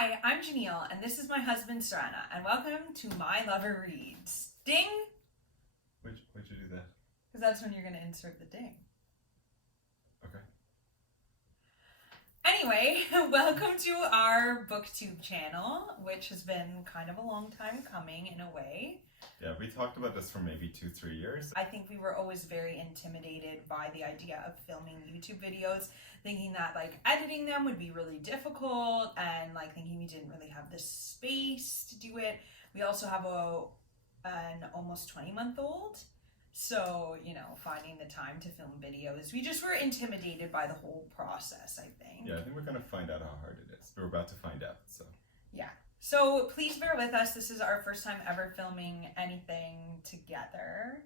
Hi, I'm Janille, and this is my husband, Sourena, and welcome to My Lover Reads. Ding! Why'd you do that? Because that's when you're going to insert the ding. Okay. Anyway, welcome to our BookTube channel, which has been kind of a long time coming in a way. Yeah, we talked about this for maybe 2-3 years. I think we were always very intimidated by the idea of filming YouTube videos, thinking that editing them would be really difficult and thinking we didn't really have the space to do it. We also have an almost 20-month-old. So, finding the time to film videos, we just were intimidated by the whole process, I think. Yeah, I think we're going to find out how hard it is. We're about to find out, so. Yeah. So please bear with us. This is our first time ever filming anything together.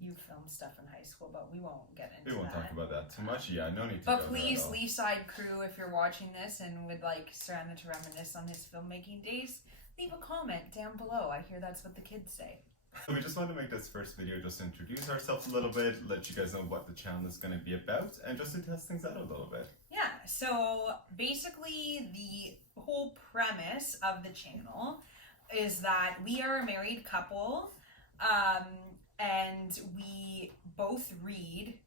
You filmed stuff in high school, but we won't get into that. We won't talk about that too much. Yeah, no need to. But please, Leaside crew, if you're watching this and would like Sourena to reminisce on his filmmaking days, leave a comment down below. I hear that's what the kids say. So we just wanted to make this first video just to introduce ourselves a little bit, let you guys know what the channel is going to be about, and just to test things out a little bit. Yeah, so basically the whole premise of the channel is that we are a married couple, and we both read,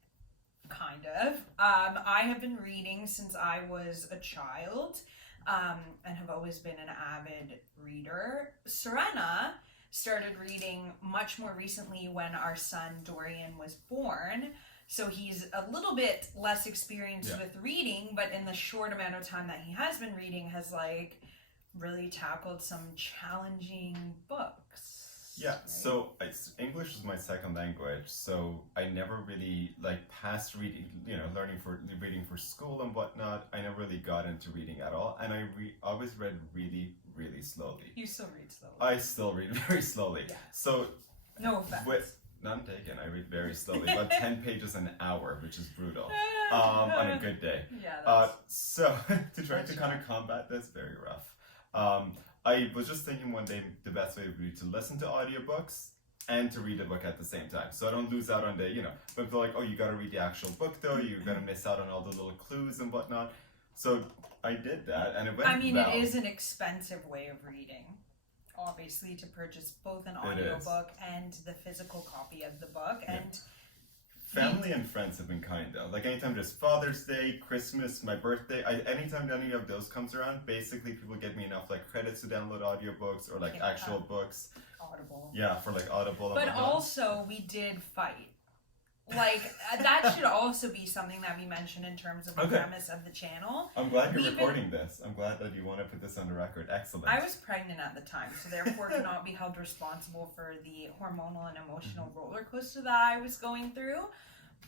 kind of. I have been reading since I was a child, and have always been an avid reader. Sourena started reading much more recently when our son Dorian was born. So he's a little bit less experienced with reading, but in the short amount of time that he has been reading has really tackled some challenging books. Yeah, right? So English is my second language, so I never really past reading, reading for school and whatnot. I never really got into reading at all, and I always read really slowly. You still read slowly. I still read very slowly. Yeah. So no offense. None taken. I read very slowly, about 10 pages an hour, which is brutal on a good day. Yeah. So to try to kind of combat this, very rough. I was just thinking one day the best way would be to listen to audiobooks and to read a book at the same time, so I don't lose out on the, but they're like, oh, you got to read the actual book though, you're gonna miss out on all the little clues and whatnot. So I did that, and it went. It is an expensive way of reading, obviously, to purchase both an audiobook and the physical copy of the book. Yeah. And family and friends have been kind though. Anytime there's Father's Day, Christmas, my birthday, anytime any of those comes around, basically people give me enough credits to download audiobooks or actual books. Audible. Yeah, for Audible. But also we did fight. That should also be something that we mention in terms of the premise of the channel. I'm glad you're recording this. I'm glad that you want to put this on the record. Excellent. I was pregnant at the time, so therefore cannot be held responsible for the hormonal and emotional roller coaster that I was going through.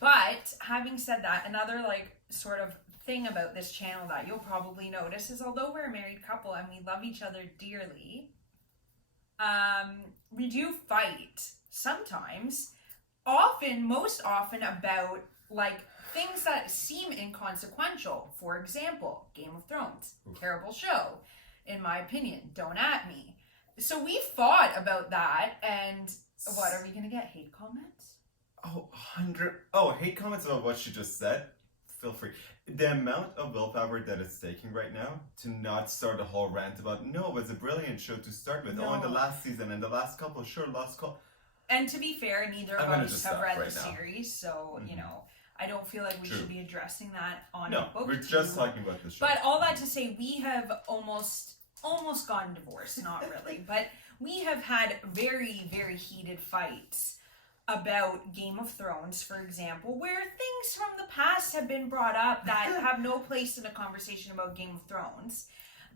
But having said that, another sort of thing about this channel that you'll probably notice is, although we're a married couple and we love each other dearly, we do fight sometimes. Most often about things that seem inconsequential. For example, Game of Thrones, terrible show, in my opinion. Don't at me. So we fought about that, and what, are we gonna get hate comments? Hate comments about what she just said. Feel free. The amount of willpower that it's taking right now to not start a whole rant about, no, it was a brilliant show to start with. No. Oh, in the last season and the last couple, And to be fair, neither of us have read the series, so, I don't feel like we should be addressing that on a book. We're just talking about the show. But all that to say, we have almost gotten divorced, not really, but we have had very, very heated fights about Game of Thrones, for example, where things from the past have been brought up that have no place in a conversation about Game of Thrones.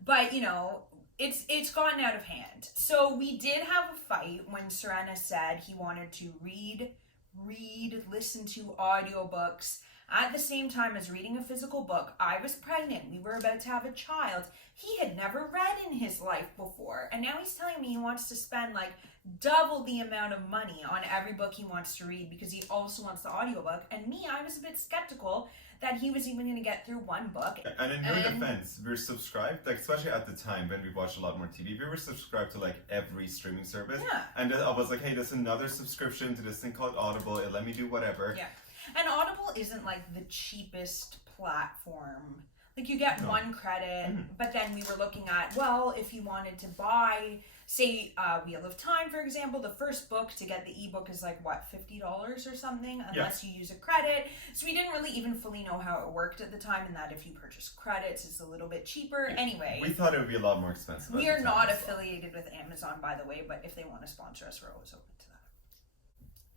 But, it's gotten out of hand. So we did have a fight when Sourena said he wanted to listen to audiobooks at the same time as reading a physical book. I was pregnant. We were about to have a child. He had never read in his life before. And now he's telling me he wants to spend double the amount of money on every book he wants to read because he also wants the audiobook. And me, I was a bit skeptical that he was even going to get through one book. And in your defense, we're subscribed, especially at the time when we watched a lot more TV, we were subscribed to every streaming service. Yeah. And I was like, hey, there's another subscription to this thing called Audible. It let me do whatever. Yeah. And Audible isn't the cheapest platform. Like you get No. one credit, but then we were looking at, well, if you wanted to buy, say, Wheel of Time, for example, the first book to get the ebook is like, what, $50 or something, unless you use a credit. So we didn't really even fully know how it worked at the time, and that if you purchase credits, it's a little bit cheaper. Anyway. We thought it would be a lot more expensive. We are not affiliated with Amazon, by the way, but if they want to sponsor us, we're always open to that.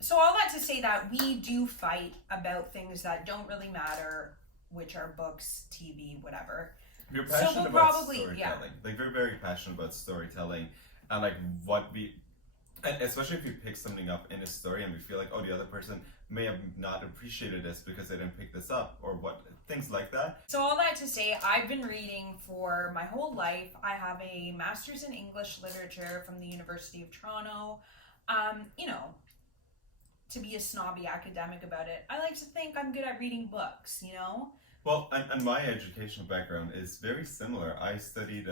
So all that to say that we do fight about things that don't really matter, which are books, TV, whatever. We're passionate about storytelling. Like we're very passionate about storytelling, and like and especially if you pick something up in a story and we feel like, oh, the other person may have not appreciated this because they didn't pick this up, or what, things like that. So all that to say, I've been reading for my whole life. I have a master's in English literature from the University of Toronto. You know, to be a snobby academic about it, I like to think I'm good at reading books, you know? Well, and my educational background is very similar. I studied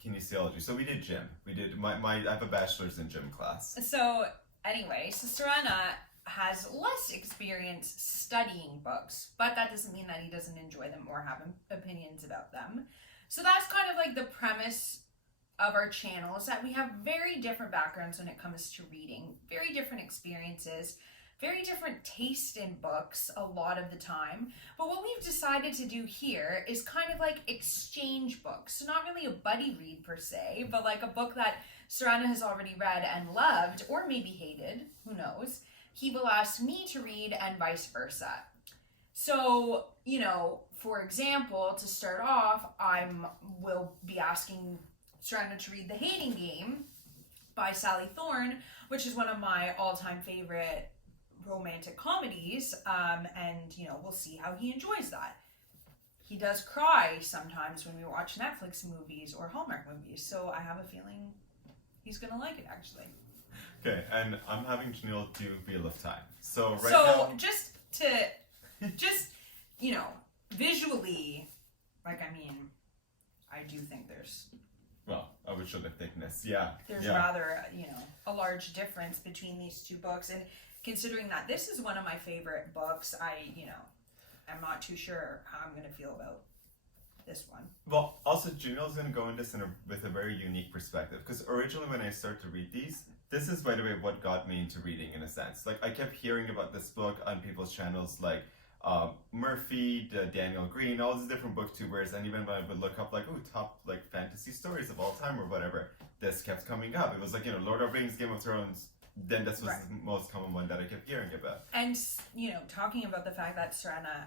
kinesiology, so we did gym. I have a bachelor's in gym class. So anyway, Sourena has less experience studying books, but that doesn't mean that he doesn't enjoy them or have opinions about them. So that's kind of like the premise of our channel, is that we have very different backgrounds when it comes to reading, very different experiences, very different taste in books a lot of the time. But what we've decided to do here is kind of like exchange books. So not really a buddy read per se, but like a book that Sourena has already read and loved, or maybe hated, who knows. He will ask me to read and vice versa. So, you know, for example, to start off, will be asking Sourena to read The Hating Game by Sally Thorne, which is one of my all-time favorite romantic comedies, and you know, we'll see how he enjoys that. He does cry sometimes when we watch Netflix movies or Hallmark movies, so I have a feeling he's gonna like it, actually. Okay, and I'm having Janille do Wheel of Time. So now, just you know, visually, like, I mean, I do think there's I would show the thickness. Yeah. There's rather, you know, a large difference between these two books, and considering that this is one of my favorite books, I'm not too sure how I'm going to feel about this one. Well, also, Janille's going to go in this with a very unique perspective, because originally when I started to read these, this is, by the way, what got me into reading, in a sense. Like, I kept hearing about this book on people's channels, like Murphy, Daniel Green, all these different booktubers, and even when I would look up, like, top, like, fantasy stories of all time or whatever, this kept coming up. It was like, you know, Lord of the Rings, Game of Thrones, then this was the most common one that I kept hearing about. And, you know, talking about the fact that Sourena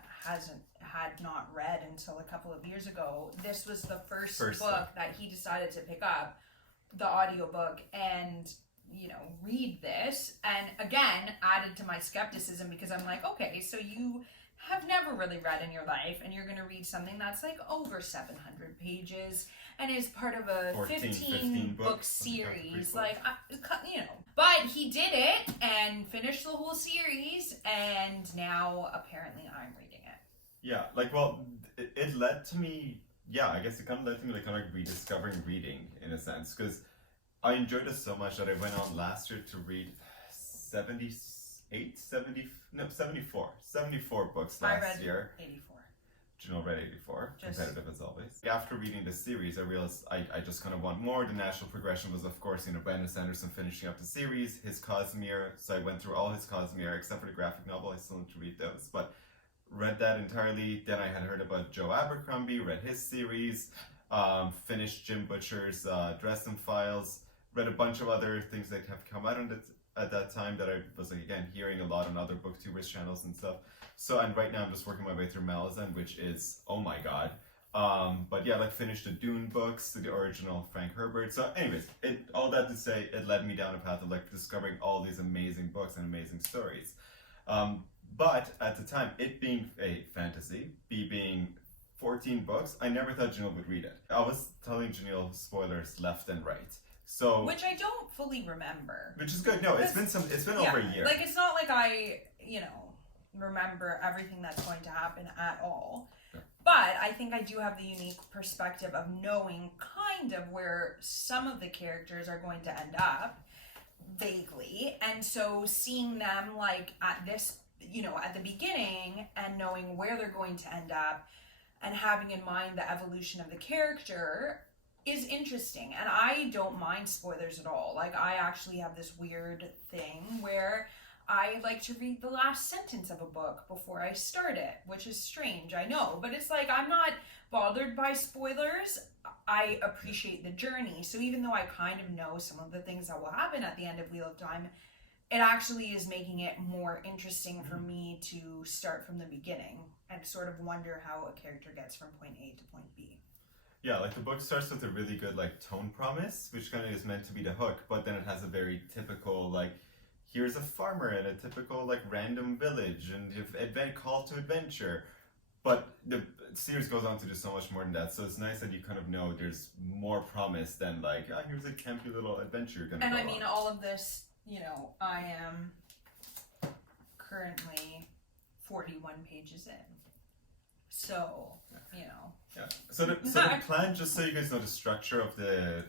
had not read until a couple of years ago, this was the first book that he decided to pick up, the audiobook, and, you know, read this. And again, added to my skepticism, because I'm like, okay, so you have never really read in your life, and you're going to read something that's like over 700 pages and is part of a 15 book series, like, you know. But he did it and finished the whole series, and now apparently I'm reading it. Yeah, like, well, it led to me, I guess it kind of led to me, like, kind of rediscovering reading, in a sense, because I enjoyed it so much that I went on last year to read 74 books last year. 84. Janille read 84, competitive as always. After reading the series, I realized I just kind of want more. The natural progression was, of course, you know, Brandon Sanderson finishing up the series, his Cosmere, so I went through all his Cosmere, except for the graphic novel. I still need to read those, but read that entirely. Then I had heard about Joe Abercrombie, read his series, finished Jim Butcher's Dresden Files, read a bunch of other things that have come out at that time that I was, like, again, hearing a lot on other booktubers channels and stuff. So, and right now I'm just working my way through Malazan, which is, oh my god. But yeah, like, finished the Dune books, the original Frank Herbert. So anyways, all that to say, it led me down a path of, like, discovering all these amazing books and amazing stories. But at the time, it being a fantasy, being 14 books, I never thought Janille would read it. I was telling Janille spoilers left and right. So, which I don't fully remember. Which is good. No, it's been over a year. Like, it's not like I, you know, remember everything that's going to happen at all. Yeah. But I think I do have the unique perspective of knowing kind of where some of the characters are going to end up, vaguely. And so seeing them, like, at this, you know, at the beginning, and knowing where they're going to end up, and having in mind the evolution of the character is interesting. And I don't mind spoilers at all. Like, I actually have this weird thing where I like to read the last sentence of a book before I start it, which is strange, I know, but it's like I'm not bothered by spoilers. I appreciate the journey. So even though I kind of know some of the things that will happen at the end of Wheel of Time, it actually is making it more interesting for me to start from the beginning and sort of wonder how a character gets from point A to point B. Yeah, like the book starts with a really good like tone promise, which kind of is meant to be the hook, but then it has a very typical like, here's a farmer in a typical like random village and if call to adventure. But the series goes on to do so much more than that, so it's nice that you kind of know there's more promise than like, oh, here's a campy little adventure you're gonna And go I mean, on. all of this, you know, I am currently 41 pages in. So, you know. Yeah. So the plan, just so you guys know the structure of the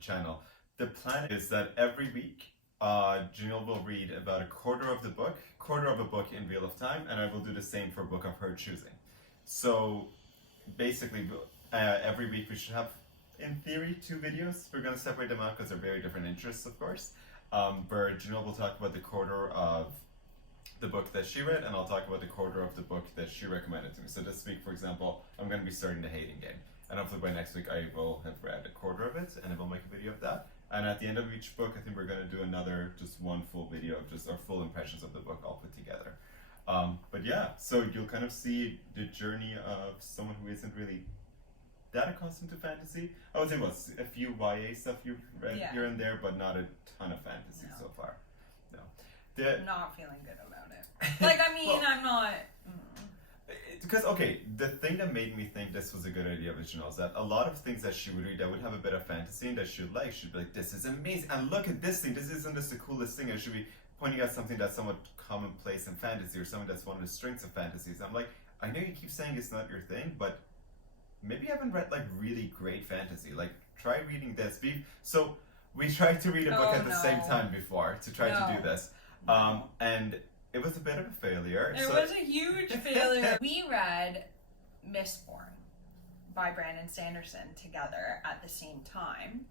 channel, the plan is that every week, Janille will read about a quarter of a book in Wheel of Time, and I will do the same for a book of her choosing. So basically, every week we should have, in theory, 2 videos. We're going to separate them out because they're very different interests, of course. Where Janille will talk about the quarter of the book that she read, and I'll talk about the quarter of the book that she recommended to me. So this week, for example, I'm going to be starting The Hating Game. And hopefully by next week I will have read a quarter of it, and I will make a video of that. And at the end of each book, I think we're going to do another, just one full video of just our full impressions of the book all put together. But yeah, so you'll kind of see the journey of someone who isn't really that accustomed to fantasy. I would say, well, a few YA stuff you've read here and there, but not a ton of fantasy so far. No. I'm not feeling good about it. Like, I mean, well, I'm not... Because, okay, the thing that made me think this was a good idea with Janelle is that a lot of things that she would read that would have a bit of fantasy and that she'd like, she'd be like, this is amazing, and look at this thing, this isn't just the coolest thing, and she'd be pointing out something that's somewhat commonplace in fantasy or something that's one of the strengths of fantasies. I'm like, I know you keep saying it's not your thing, but maybe you haven't read like really great fantasy. Like, try reading this. So we tried to read a book at the same time before to try to do this. And it was a bit of a failure. It was a huge failure. We read Mistborn by Brandon Sanderson together at the same time.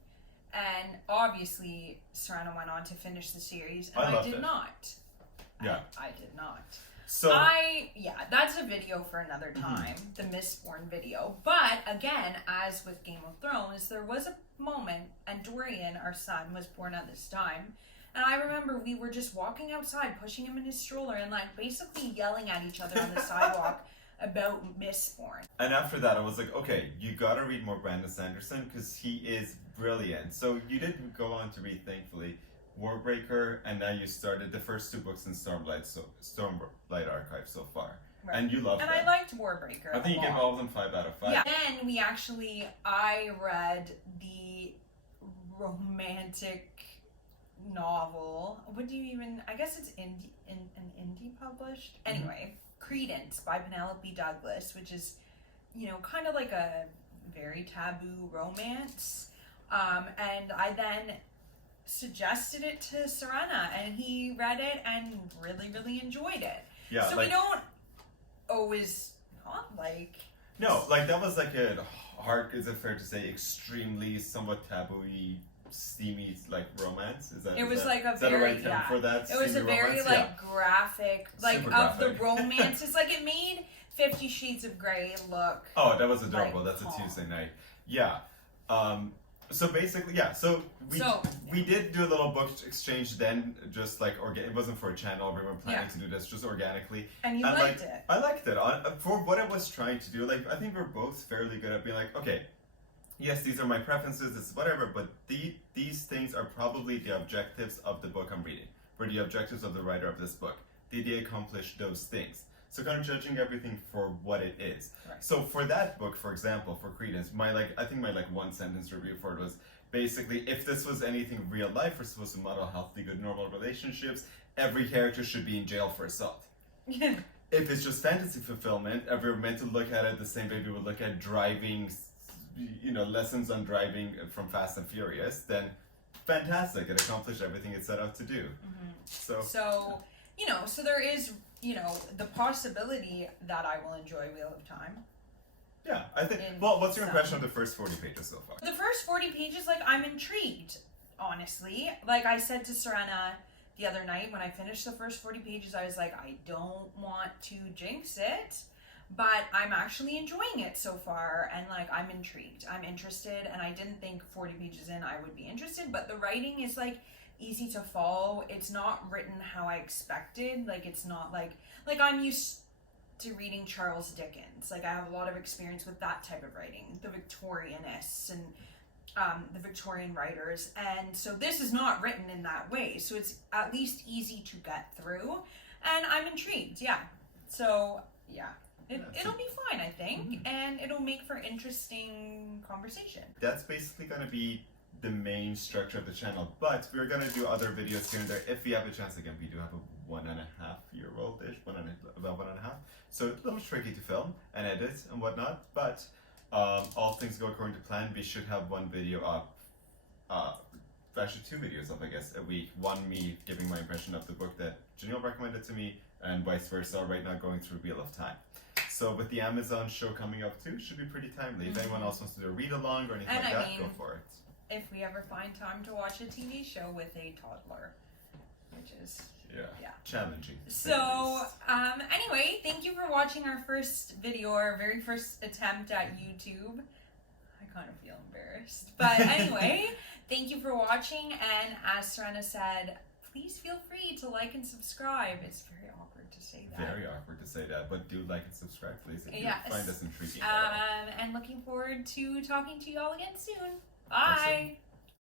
And obviously, Sourena went on to finish the series, and I did not. Yeah. I did not. So that's a video for another time, the Mistborn video. But again, as with Game of Thrones, there was a moment, and Dorian, our son, was born at this time. And I remember we were just walking outside, pushing him in his stroller, and like basically yelling at each other on the sidewalk about Mistborn. And after that, I was like, okay, you gotta read more Brandon Sanderson because he is brilliant. So you didn't go on to read, thankfully, Warbreaker, and now you started the first 2 books in Stormlight Archive so far. Right. And you loved them. And I liked Warbreaker. I think you gave all of them 5 out of 5. Yeah. Then I read the romantic novel. What do you even? I guess it's an indie published. Anyway, Credence by Penelope Douglas, which is, kind of like a very taboo romance. And I then suggested it to Sourena, and he read it and really, really enjoyed it. Yeah. So we don't always not like. No, like that was like a hard. Is it fair to say extremely, somewhat taboo-y, steamy like romance? Is that? It was like a is that very a right term for that? It was a very romance? graphic, like Super of graphic. the romance. It's like it made 50 Shades of Grey look. Oh, that was adorable. Like, that's a Tuesday night. Yeah. So basically, yeah. So we did do a little book exchange then, just like it wasn't for a channel. We weren't planning to do this, just organically. And you liked it. I liked it. For what I was trying to do, like I think we're both fairly good at being like, okay, yes, these are my preferences, this is whatever, but these things are probably the objectives of the book I'm reading, or the objectives of the writer of this book. Did they accomplish those things? So kind of judging everything for what it is. Right. So for that book, for example, for Credence, I think my one sentence review for it was basically, if this was anything real life, we're supposed to model healthy, good, normal relationships, every character should be in jail for assault. If it's just fantasy fulfillment, if we're meant to look at it the same way we would look at driving, lessons on driving from Fast and Furious, then fantastic, it accomplished everything it set out to do. So there is, the possibility that I will enjoy Wheel of Time. Yeah, I think. In Well, what's your some. impression of the first 40 pages so far? The first 40 pages, like, I'm intrigued, honestly. Like I said to Sourena the other night when I finished the first 40 pages, I was like, I don't want to jinx it, but I'm actually enjoying it so far, and like, I'm intrigued. I'm interested, and I didn't think 40 pages in I would be interested, but the writing is like easy to follow. It's not written how I expected. Like, it's not like I'm used to reading Charles Dickens. Like, I have a lot of experience with that type of writing, the Victorianists and the Victorian writers, and so this is not written in that way, so it's at least easy to get through, and I'm intrigued. Yeah, so yeah, it'll be fine, I think, and it'll make for interesting conversation. That's basically going to be the main structure of the channel, but we're going to do other videos here and there if we have a chance. Again, we do have a 1.5-year-old-ish, about 1.5, so it's a little tricky to film and edit and whatnot, but all things go according to plan. We should have one video up, actually 2 videos up, I guess, a week. One, me giving my impression of the book that Janille recommended to me, and vice versa, right now going through Wheel of Time. So with the Amazon show coming up too, should be pretty timely. If anyone else wants to do a read along or anything And like I that, mean, go for it. If we ever find time to watch a TV show with a toddler, which is yeah. Challenging. So, anyway, thank you for watching our first video, our very first attempt at YouTube. I kind of feel embarrassed. But anyway, thank you for watching, and as Sourena said, please feel free to like and subscribe. It's very awkward to say that. Very awkward to say that, but do like and subscribe, please, if Yes. you find us intriguing at all. And looking forward to talking to you all again soon. Bye! Awesome.